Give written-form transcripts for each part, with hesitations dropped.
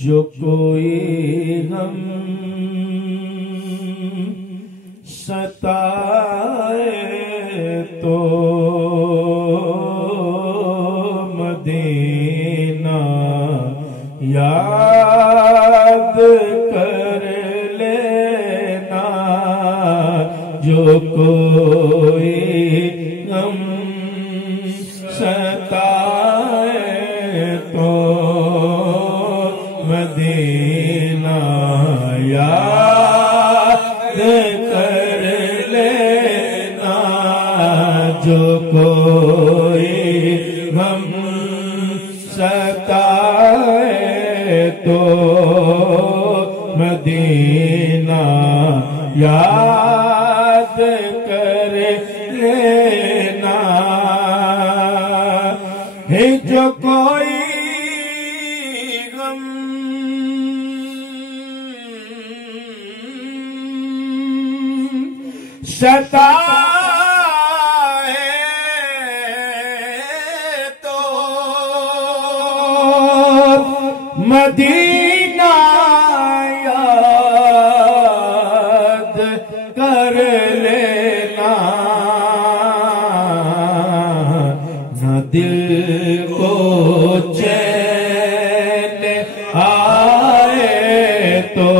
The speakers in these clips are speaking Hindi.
जो कोई हम सताए तो मदीना याद कर लेना। जो कोई हम सताए तो मदीना याद कर लेना। जो कोई हम सताए तो मदीना याद कर लेना। है जो कोई सताए तो मदीना याद कर लेना। न दिल को चैन आए तो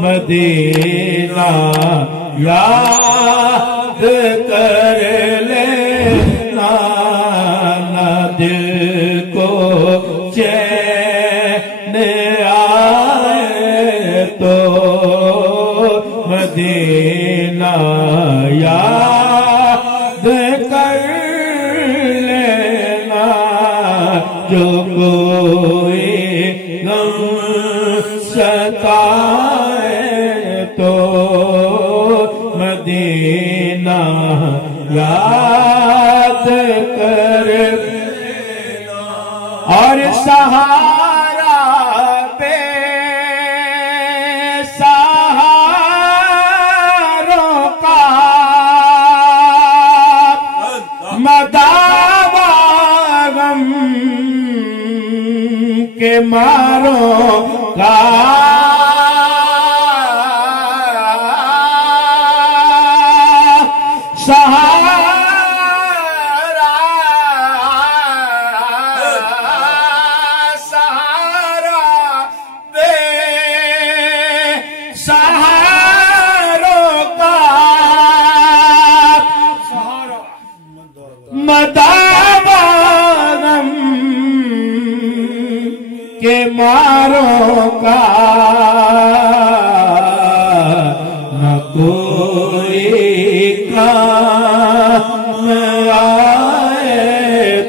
मदीना याद कर लेना। न दिल को चैन आए तो मदीना याद कर लेना। जो कोई गम सताए तो मदीना याद कर लेना। और सहारा पे सहारों का मदावा गम के मारों का सहारा सहारा बे सहारों का मदावा गम के मारों का। न कोई काम आए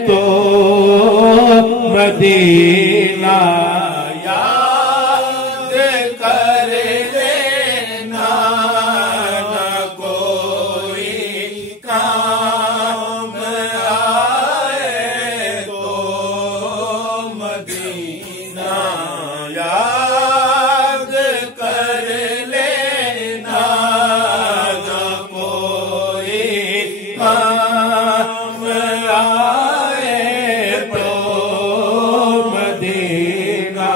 तो मदीना याद कर लेना। न कोई काम आए तो मदीना याद कर लेना। जो कोई काम आए तो मदीना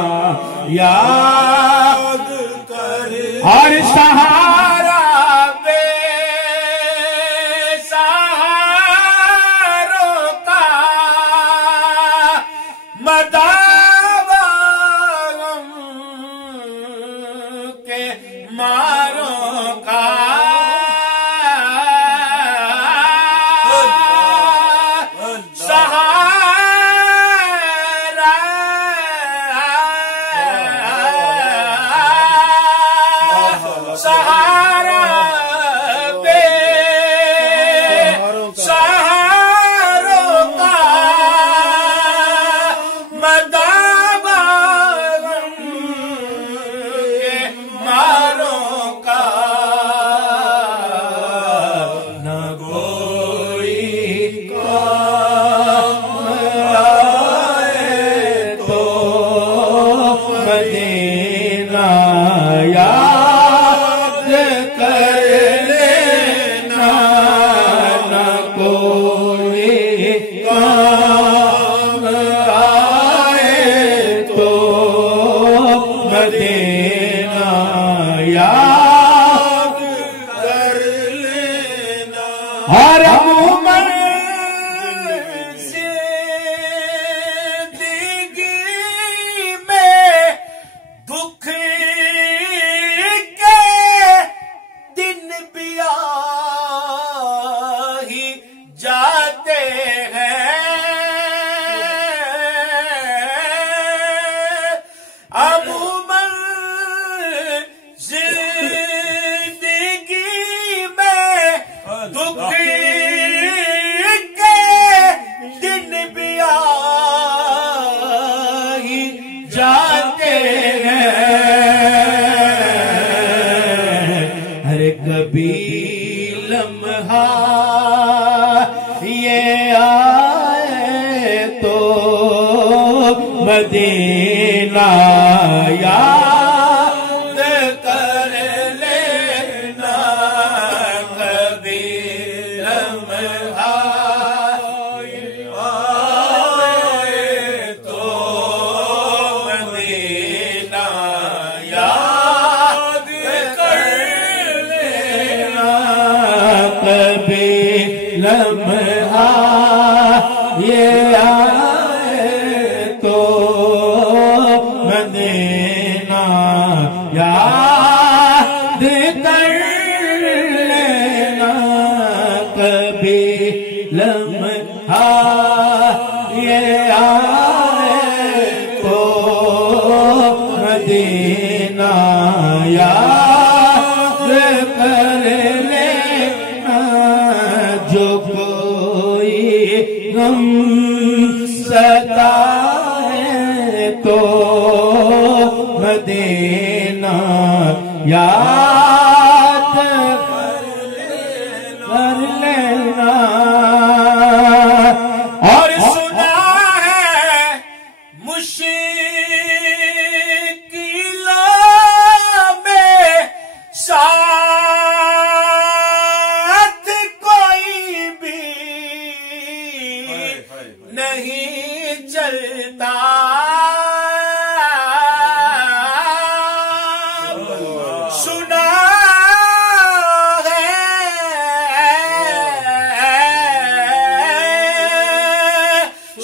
याद कर। और सहारा पे सहारों का मदावा गम के मारों का। सहारा कदावागम के मारों का न कोई काम आए तो मदीना याद कर लेना, न कोई काम आए तो मदीना याद कर लेना। हर उमर जिंदगी में दुख के दिन भी आ ही जाते हैं। अमूमन जिंदगी में दुख के दिन भी आ ही जाते हैं। हर कभी लम्हा ये आए तो मदीना याद कर लेना, कभी लम्हा आए तो मदीना याद कर लेना। कभी लम्हा ये आए तो मदीना याद कर लेना, कभी लम्हा ये आए तो मदीना याद कर लेना। जो कोई गम सताए तो मदीना याद कर लेना। और सुना है मुश्किलों में साथ कोई भी नहीं चलता।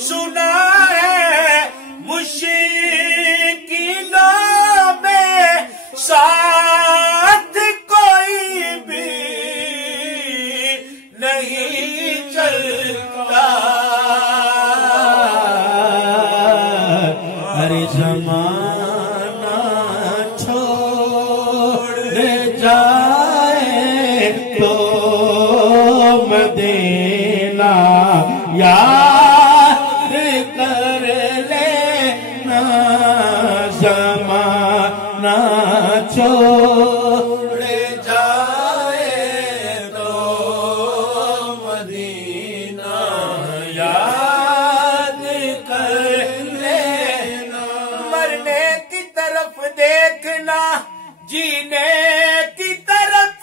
सुना है मुश्किलों में साथ कोई भी नहीं चलता। हर जमाना छोड़ जाए तो मदीना याद कर लेना। जमाना छोड़ जाए तो मदीना याद कर लेना। मरने की तरफ देखना, जीने की तरफ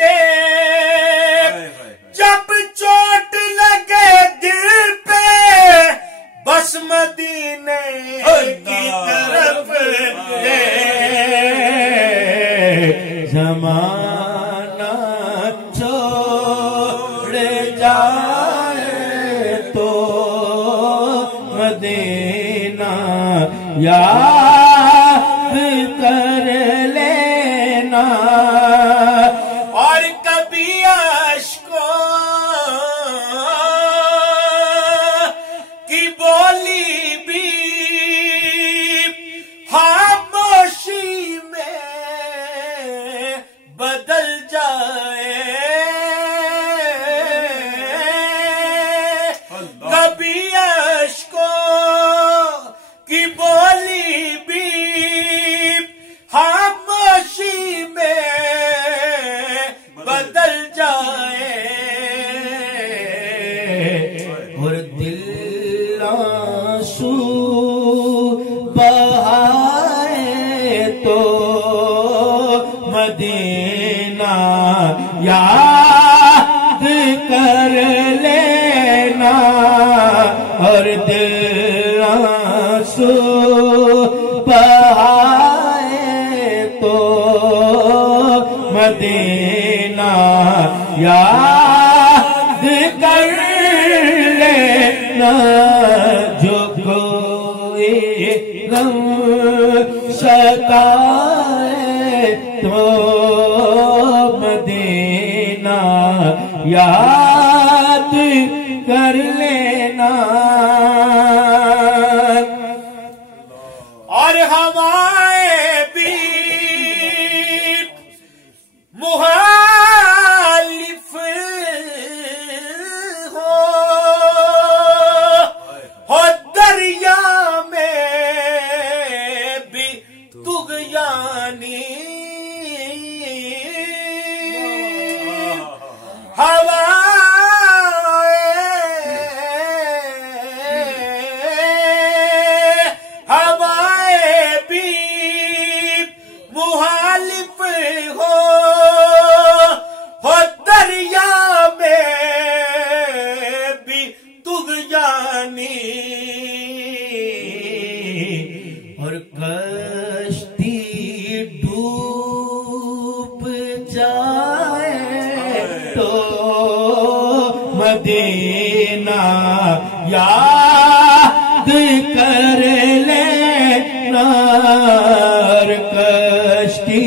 देख। जब चोट लगे दिल पे बस मदीने की तरफ देख। जमाना छोड़ जाए तो मदीना याद कर लेना। और कभी अश्कों की बोली भी खामोशी में बदल जाए। कभी अश्कों बहाए तो मदीना याद कर लेना और दिल आंसू बहाए तो मदीना याद कर लेना। जो कोई गम सताए तो मदीना याद कर लेना। और हवाएं भी मुखालिफ हो दरिया में भी तुगयानी। हवाएं भी मुखालिफ हो दरिया में भी तुगयानी। और कश्ती डूब जाए तो मदीना याद कर लेना। और कश्ती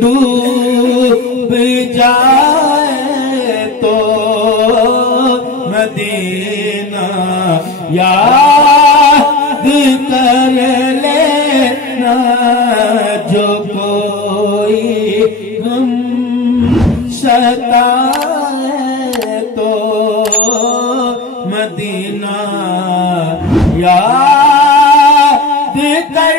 डूब जाए तो मदीना याद कर लेना। जो कोई गम सताए तो मदीना याद कर